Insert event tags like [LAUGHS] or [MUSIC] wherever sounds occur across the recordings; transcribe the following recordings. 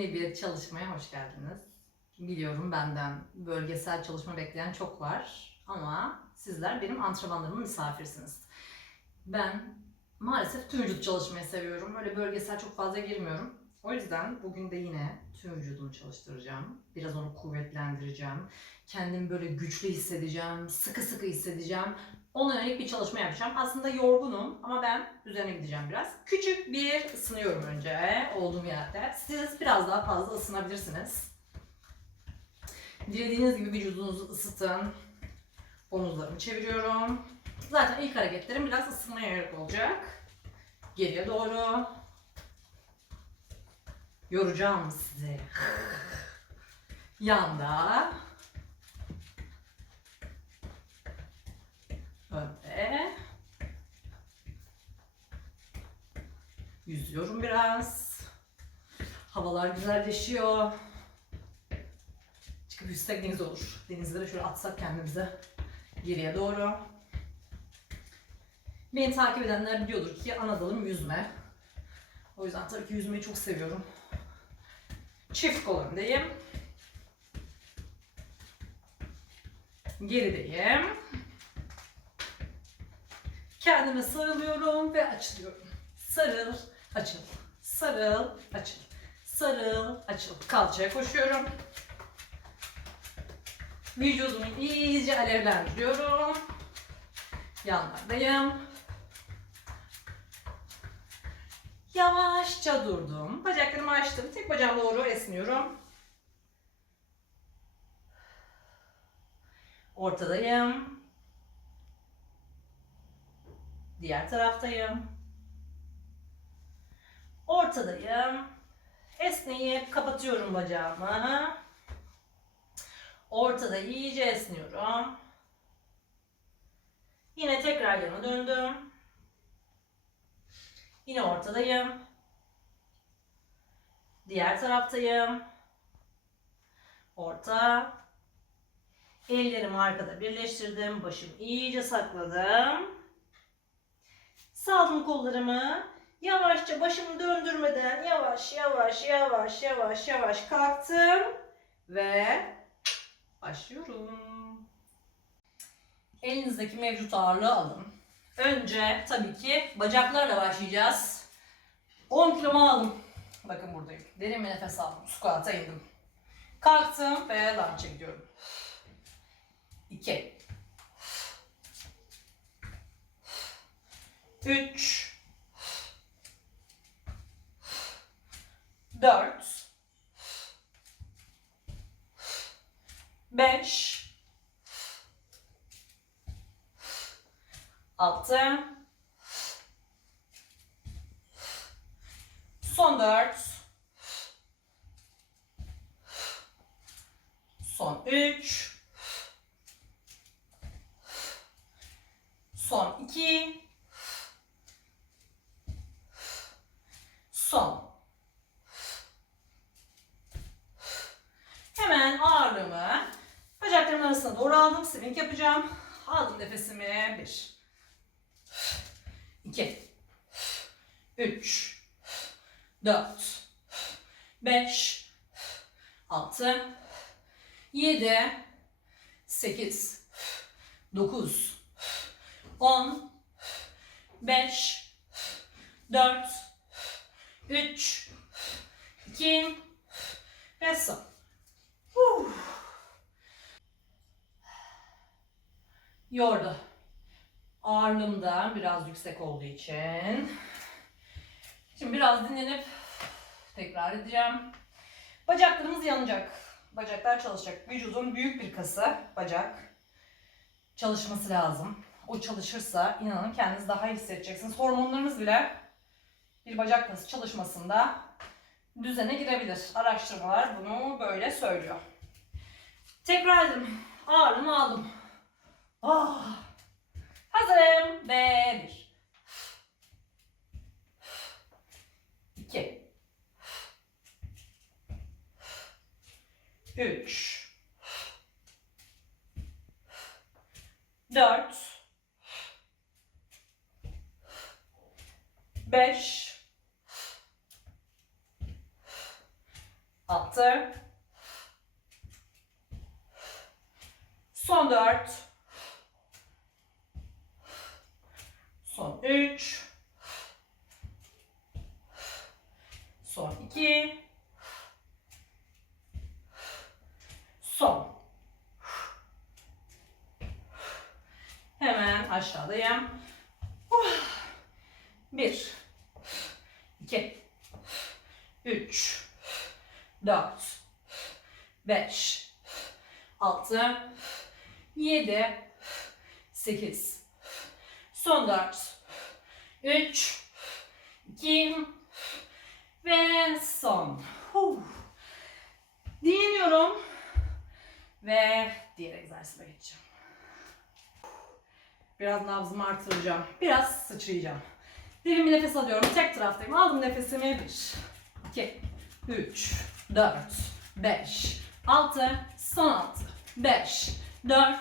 Yeni bir çalışmaya hoş geldiniz. Biliyorum benden bölgesel çalışma bekleyen çok var ama sizler benim antrenmanlarımın misafirsiniz. Ben maalesef tüm vücut çalışmayı seviyorum. Öyle bölgesel çok fazla girmiyorum. O yüzden bugün de yine tüm vücudumu çalıştıracağım. Biraz onu kuvvetlendireceğim. Kendimi böyle güçlü hissedeceğim, sıkı sıkı hissedeceğim. Ona yönelik bir çalışma yapacağım. Aslında yorgunum ama ben üzerine gideceğim biraz. Küçük bir ısınıyorum önce olduğum yerde. Siz biraz daha fazla ısınabilirsiniz. Dilediğiniz gibi vücudunuzu ısıtın. Omuzlarımı çeviriyorum. Zaten ilk hareketlerim biraz ısınmaya yönelik olacak. Geriye doğru. Yoracağım sizi. Yanda. Önde. Yüzüyorum biraz. Havalar güzelleşiyor. Çıkıp yüzsek güzel olur. Denizlere şöyle atsak kendimize. Geriye doğru. Beni takip edenler biliyordur ki ana dalım yüzme. O yüzden tabii ki yüzmeyi çok seviyorum. Çift kol öndeyim. Gerideyim. Kendime sarılıyorum ve açılıyorum. Sarıl, açıl. Sarıl, açıl. Sarıl, açıl. Kalçaya koşuyorum. Vücudumu iyice alevlendiriyorum. Yanlardayım. Yavaşça durdum. Bacaklarımı açtım. Tek bacağıma doğru esniyorum. Ortadayım. Diğer taraftayım. Ortadayım. Esneyip kapatıyorum bacağımı. Ortada iyice esniyorum. Yine tekrar yana döndüm. Yine ortadayım. Diğer taraftayım. Orta. Ellerimi arkada birleştirdim. Başımı iyice sakladım. Saldım kollarımı. Yavaşça başımı döndürmeden yavaş yavaş yavaş yavaş yavaş kalktım. Ve başlıyorum. Elinizdeki mevcut ağırlığı alın. Önce tabii ki bacaklarla başlayacağız. 10 kilomu aldım. Bakın buradayım. Derin bir nefes aldım. Squat'a indim. Kalktım ve lunge'a gidiyorum. 2 3 4 5 6 Son 4 Son 3 Son 2 Son. Hemen ağırlığımı bacaklarımın arasına doğru aldım. Swing yapacağım. Aldım nefesimi. 1 2 3 4 5 6 7 8 9 10 5 4 3 2 ve son. Huh. Yordu. Ağırlığım da biraz yüksek olduğu için. Şimdi biraz dinlenip tekrar edeceğim. Bacaklarımız yanacak. Bacaklar çalışacak. Vücudun büyük bir kası bacak. Çalışması lazım. O çalışırsa inanın kendiniz daha iyi hissedeceksiniz. Hormonlarınız bile bir bacak kası çalışmasında düzene girebilir. Araştırmalar bunu böyle söylüyor. Tekrar edelim. Ağırlığımı aldım. Ah. Hazırım. Ve bir. İki. Üç. Dört. Beş. Altı. Son dört. Son üç. Son iki. Son. Hemen aşağıdayım. 8. Son 4. 3, 2 ve son. Dinliyorum ve diğer egzersize geçeceğim. Biraz nabzımı artıracağım. Biraz sıçrayacağım. Derin bir nefes alıyorum. Tek taraftayım. Aldım nefesimi. 1, 2, 3, 4, 5, 6, son 6, 5, 4,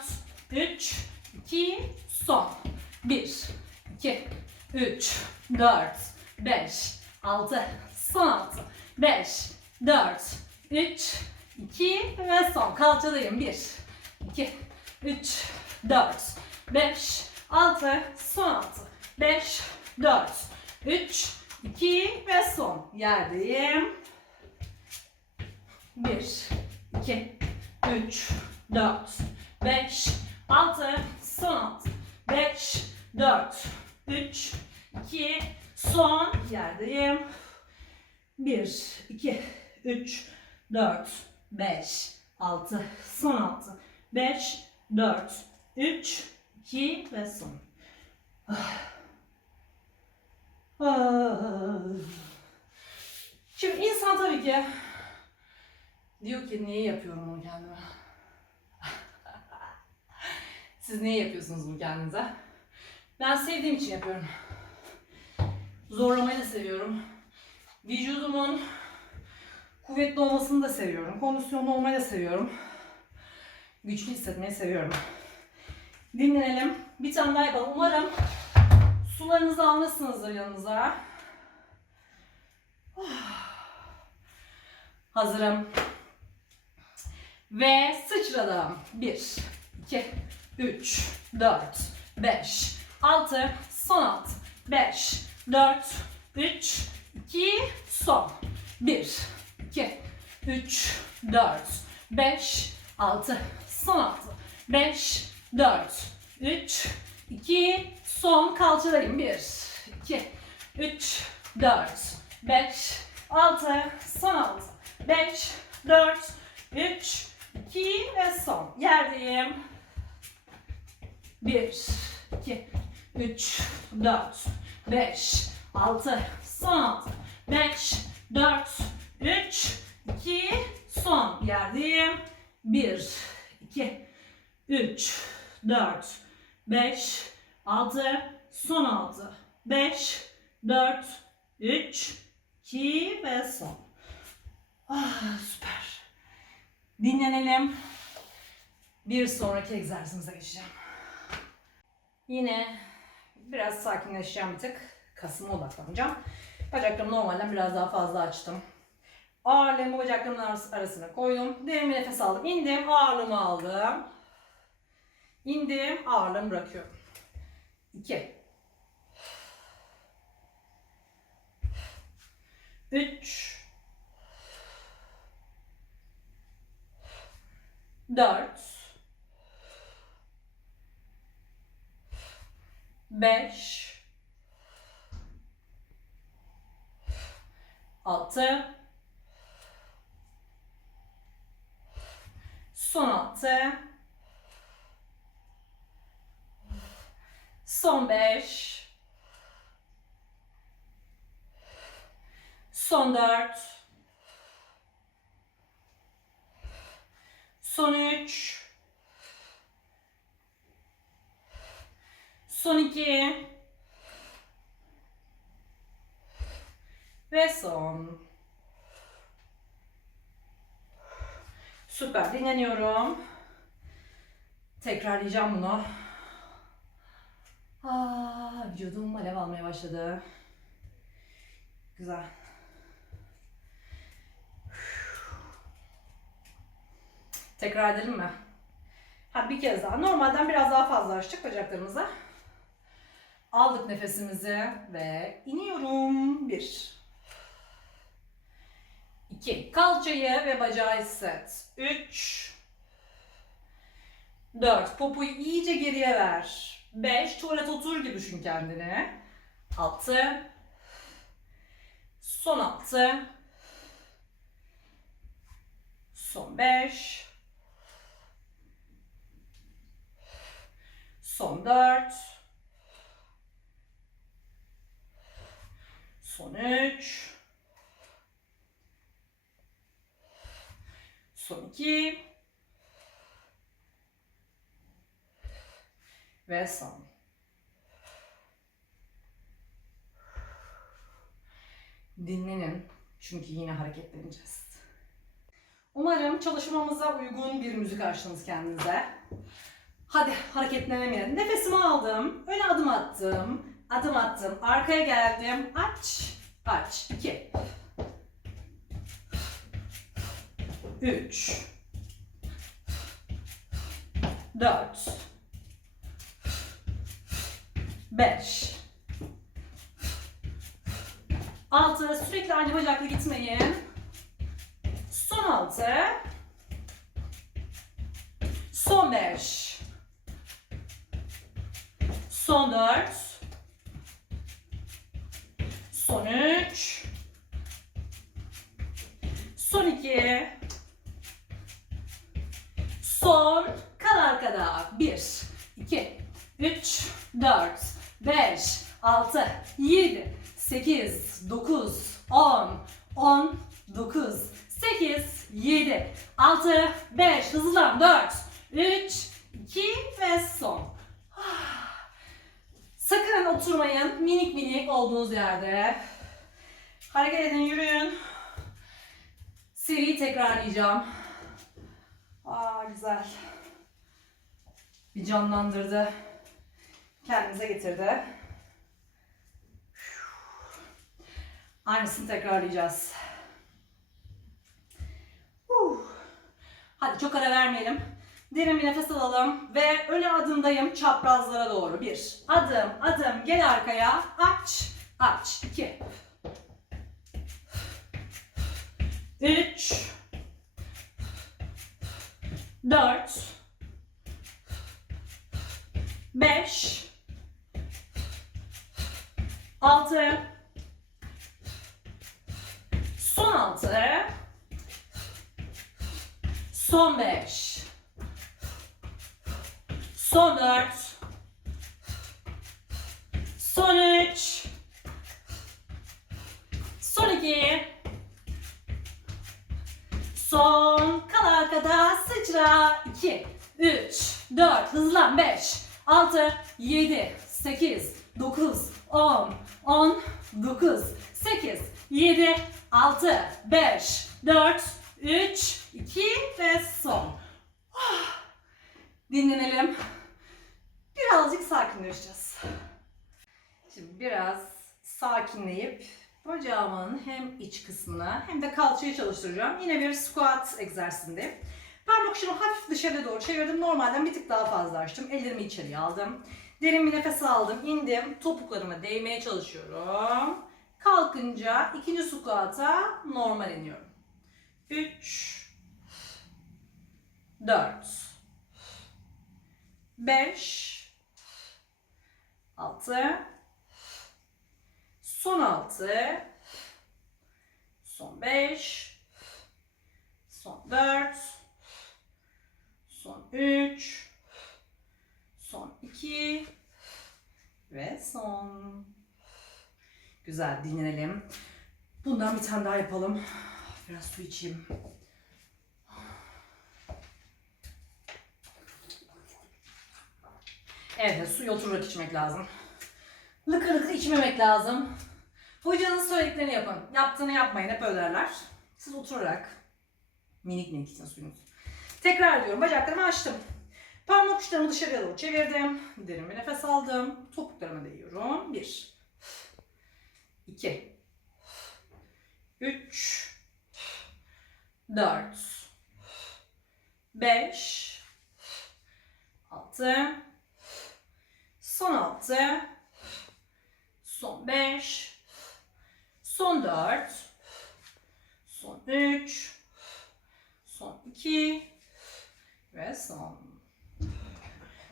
3, 2, son. 1, 2, 3, 4, 5, 6, son 6, 5, 4, 3, 2 ve son. Kalçadayım. 1, 2, 3, 4, 5, 6, son 6, 5, 4, 3, 2 ve son. Yerdeyim. 1, 2, 3, 4, 5, 6, son 6, 5, 4, 3, 2, son. Yerdeyim. 1, 2, 3, 4, 5, 6, son 6, 5, 4, 3, 2 ve son. Şimdi insan tabii ki diyor ki niye yapıyorum bunu kendime? Siz niye yapıyorsunuz bunu kendinize? Ben sevdiğim için yapıyorum. Zorlamayı da seviyorum. Vücudumun kuvvetli olmasını da seviyorum. Kondisyonlu olmayı da seviyorum. Güçlü hissetmeyi seviyorum. Dinlenelim. Bir tane daha yapalım. Umarım sularınızı almışsınızdır yanınıza. Hazırım. Ve sıçradım. 1, 2, 3, 4, 5, 6, son 6, 5, 4, 3, 2, son. 1, 2, 3, 4, 5, 6, son 6, 5, 4, 3, 2, son kalçadayım. 1, 2, 3, 4, 5, 6, son 6, 5, 4, 3, 2 ve son. Yerdeyim. 1, 2, 3, 4, 5, 6, son 6, 5, 4, 3, 2, son. Yerdeyim. 1, 2, 3, 4, 5, 6, son 6, 5, 4, 3, 2 ve son. Ah, süper. Dinlenelim. Bir sonraki egzersizimize geçeceğim. Yine biraz sakinleşeceğim bir tık. Kasıma odaklanacağım. Bacaklarımı normalden biraz daha fazla açtım. Ağırlığımı bacaklarımın arası- arasına koydum. Derin bir nefes aldım. İndim. Ağırlığımı aldım. İndim. Ağırlığımı bırakıyorum. 2 3 4 5 6 Son 6 Son 5 Son 4 Son 3 Son 2 Ve son. Süper. Dinleniyorum. Tekrarlayacağım bunu. Aa, vücudum alev almaya başladı. Güzel. Tekrar edelim mi? Hadi bir kez daha. Normalden biraz daha fazla açtık bacaklarımıza. Aldık nefesimizi ve iniyorum. Bir. İki. Kalçayı ve bacağı hisset. Üç. Dört. Popoyu iyice geriye ver. Beş. Tuvalet otur gibi düşün kendini. Altı. Son altı. Son beş. Son dört. Son üç. Son iki. Ve son. Dinlenin. Çünkü yine hareketleneceğiz. Umarım çalışmamıza uygun bir müzik açtınız kendinize. Hadi hareketlenemeyelim. Nefesimi aldım. Öne adım attım. Adım attım. Arkaya geldim. Aç. Aç. 2. 3. 4. 5. 6. Sürekli aynı bacakla gitmeyin. Son 6. Son 5. Son 4. Son 3. Son 2. Son kal arkada. 1, 2, 3, 4, 5, 6, 7, 8, 9, 10, 10, 9, 8, 7, 6, 5, hızlan 4, 3, 2 ve son. Sakın oturmayın. Minik minik olduğunuz yerde. Hareket edin, yürüyün. Seriyi tekrarlayacağım. Aa güzel. Bir canlandırdı. Kendimize getirdi. Aynısını tekrarlayacağız. Hadi çok ara vermeyelim. Derin bir nefes alalım ve öne adımdayım çaprazlara doğru. Bir. Adım, adım, gel arkaya. Aç, aç. İki. 3 4 5 6 son 6 son 5 son 4 Dinlenelim. Birazcık sakinleşeceğiz. Şimdi biraz sakinleyip bacağımın hem iç kısmına hem de kalçayı çalıştıracağım. Yine bir squat egzersizindeyim. Parmak uçlarımı hafif dışarıya doğru çevirdim. Normalden bir tık daha fazla açtım. Ellerimi içeriye aldım. Derin bir nefes aldım. indim. Topuklarıma değmeye çalışıyorum. Kalkınca ikinci squat'a normal iniyorum. 3 4 5 6 Son 6 Son 5 Son 4 Son 3 Son 2 Ve son. Güzel dinlenelim. Bundan bir tane daha yapalım. Biraz su içeyim. Evet, suyu oturarak içmek lazım. Lıkır lıkır içmemek lazım. Hocanın söylediklerini yapın. Yaptığını yapmayın. Hep öyle derler. Siz oturarak minik minik için suyunuzu. Tekrar ediyorum. Bacaklarımı açtım. Parmak uçlarımı dışarıya doğru çevirdim. Derin bir nefes aldım. Topuklarıma değiyorum. Bir. iki, Üç. Dört. 5 6 Son 6 Son 5 Son 4 Son 3 Son 2 ve son.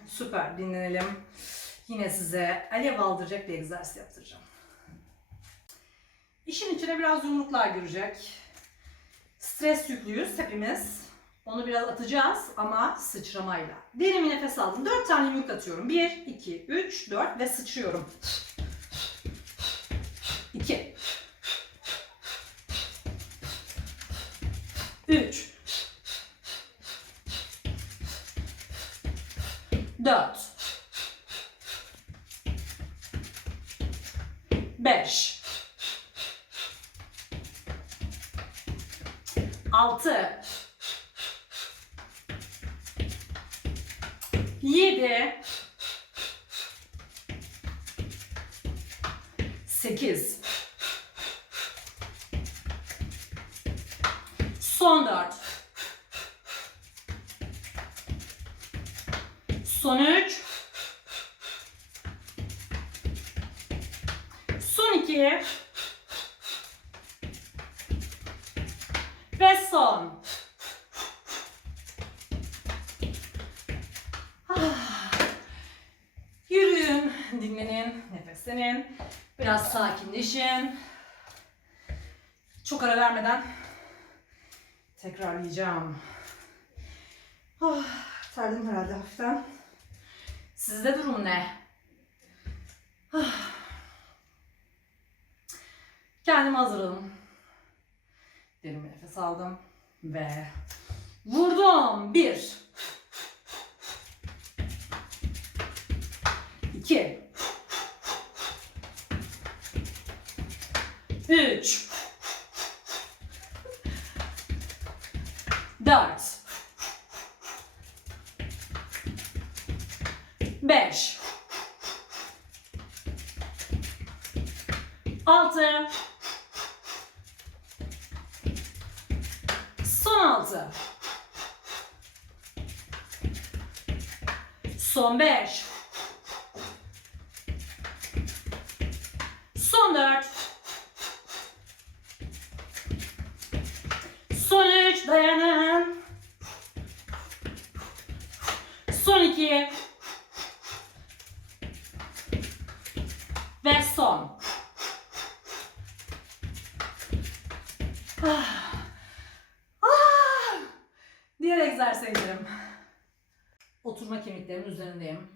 Süper dinlenelim. Yine size alev aldıracak bir egzersiz yaptıracağım. İşin içine biraz yumruklar girecek. Stres yüklüyüz hepimiz. Onu biraz atacağız ama sıçramayla. Derin bir nefes aldım. 4 tane yumruk atıyorum. 1, 2, 3, 4 ve sıçrıyorum. 2 3 4 2 Ve son. Ah. Yürüyün, dinlenin, nefeslenin. Biraz sakinleşin. Çok ara vermeden tekrarlayacağım. Ah, terledim herhalde hafiften. Sizde durum ne? Ah. Kendimi hazırladım. Derin bir nefes aldım ve vurdum. Bir. İki. Üç. Dört. Beş. Altı. Son altı. Son beş. Son dört. Son üç dayanın. Son iki. Ve son. Ah! Diğer egzersizlerim. Kemiklerimin üzerindeyim.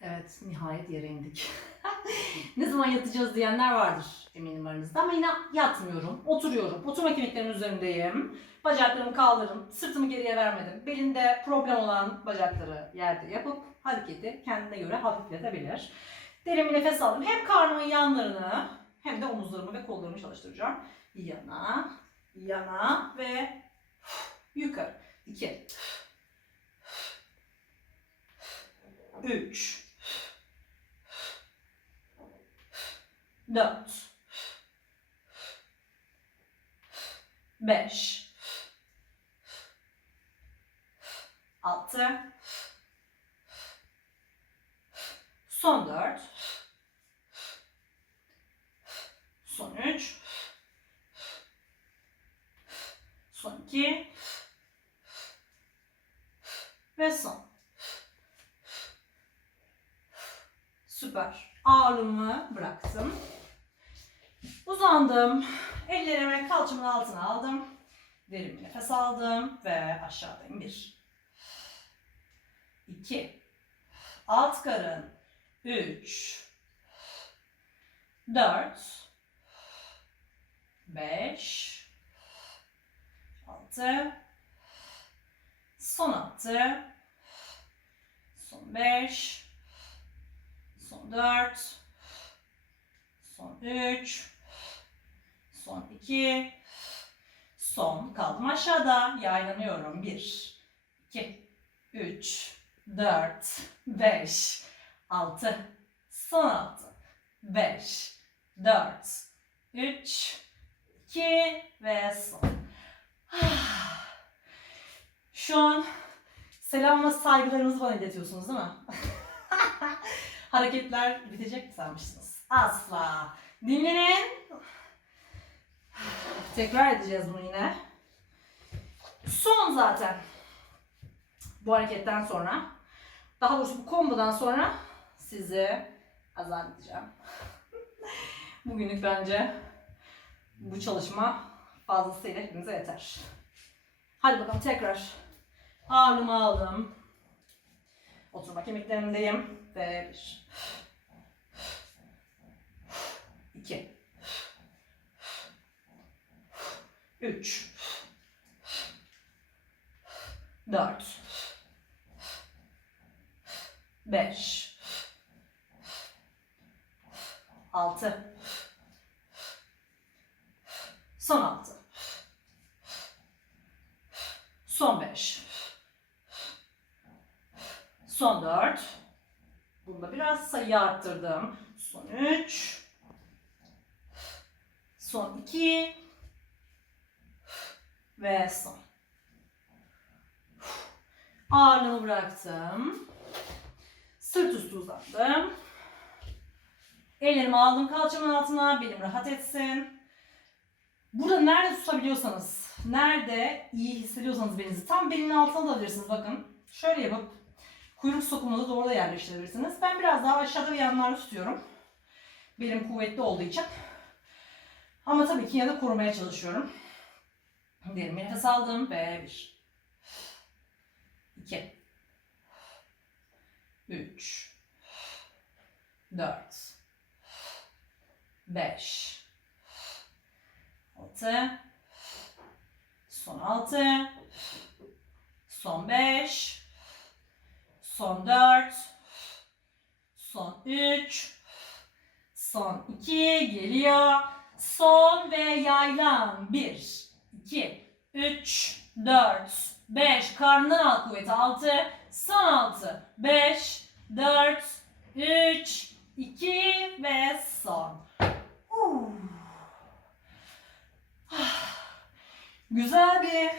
Evet, nihayet yere indik. [LAUGHS] ne zaman yatacağız diyenler vardır eminim aranızda ama yine yatmıyorum. Oturuyorum. Oturma kemiklerimin üzerindeyim. Bacaklarımı kaldırdım. Sırtımı geriye vermedim. Belinde problem olan bacakları yerde yapıp hareketi kendine göre hafifletebilir. Derin bir nefes aldım. Hem karnımın yanlarını hem de omuzlarımı ve kollarımı çalıştıracağım. Yana, yana ve yukarı. 2 3 4 5 6 Son 4 Son 3 Son 2 ve son. Süper. Ağırlığımı bıraktım. Uzandım. Ellerimi kalçamın altına aldım. Derin bir nefes aldım ve aşağıdayım. Bir. İki. Alt karın. Üç. Dört. Beş. Altı. Son altı. Son beş. Son dört. Son üç. Son iki. Son. Kaldım aşağıda. Yaylanıyorum. Bir. iki, Üç. Dört. Beş. Altı. Son altı. Beş. Dört. Üç. iki ve son. [SIGHS] Şu an selam ve saygılarınızı bana iletiyorsunuz değil mi? [LAUGHS] Hareketler bitecek mi sanmıştınız? Asla. Dinlenin. Tekrar edeceğiz bunu yine. Son zaten. Bu hareketten sonra. Daha doğrusu bu kombodan sonra sizi azat edeceğim. [LAUGHS] Bugünlük bence bu çalışma fazlasıyla hepimize yeter. Hadi bakalım tekrar. Ağırlığımı aldım. Oturma kemiklerimdeyim. Ve bir. iki. Üç. Dört. Beş. Altı. Son altı. Son beş. Son dört. Bunda biraz sayı arttırdım. Son üç. Son iki. Ve son. Ağırlığımı bıraktım. Sırt üstü uzattım. Ellerimi aldım kalçamın altına. Belim rahat etsin. Burada nerede tutabiliyorsanız, nerede iyi hissediyorsanız belinizi tam belin altına alabilirsiniz bakın. Şöyle yapıp kuyruk sokumunu da yerleştirebilirsiniz. Ben biraz daha aşağıda ve yanlarda tutuyorum. Belim kuvvetli olduğu için. Ama tabii ki yine de korumaya çalışıyorum. Derin bir nefes aldım ve bir. iki. Üç. Dört. Beş. Altı. Son altı. Son beş. Son dört. Son üç. Son iki. Geliyor. Son ve yaylan. Bir, iki, üç, dört, beş. Karnından al kuvveti. Altı. Son altı. Beş, dört, üç, iki ve son. Güzel bir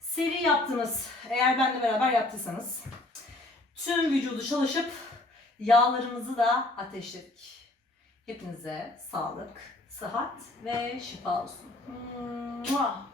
seri yaptınız. Eğer benimle beraber yaptıysanız. Tüm vücudu çalışıp yağlarımızı da ateşledik. Hepinize sağlık, sıhhat ve şifa olsun. Mua.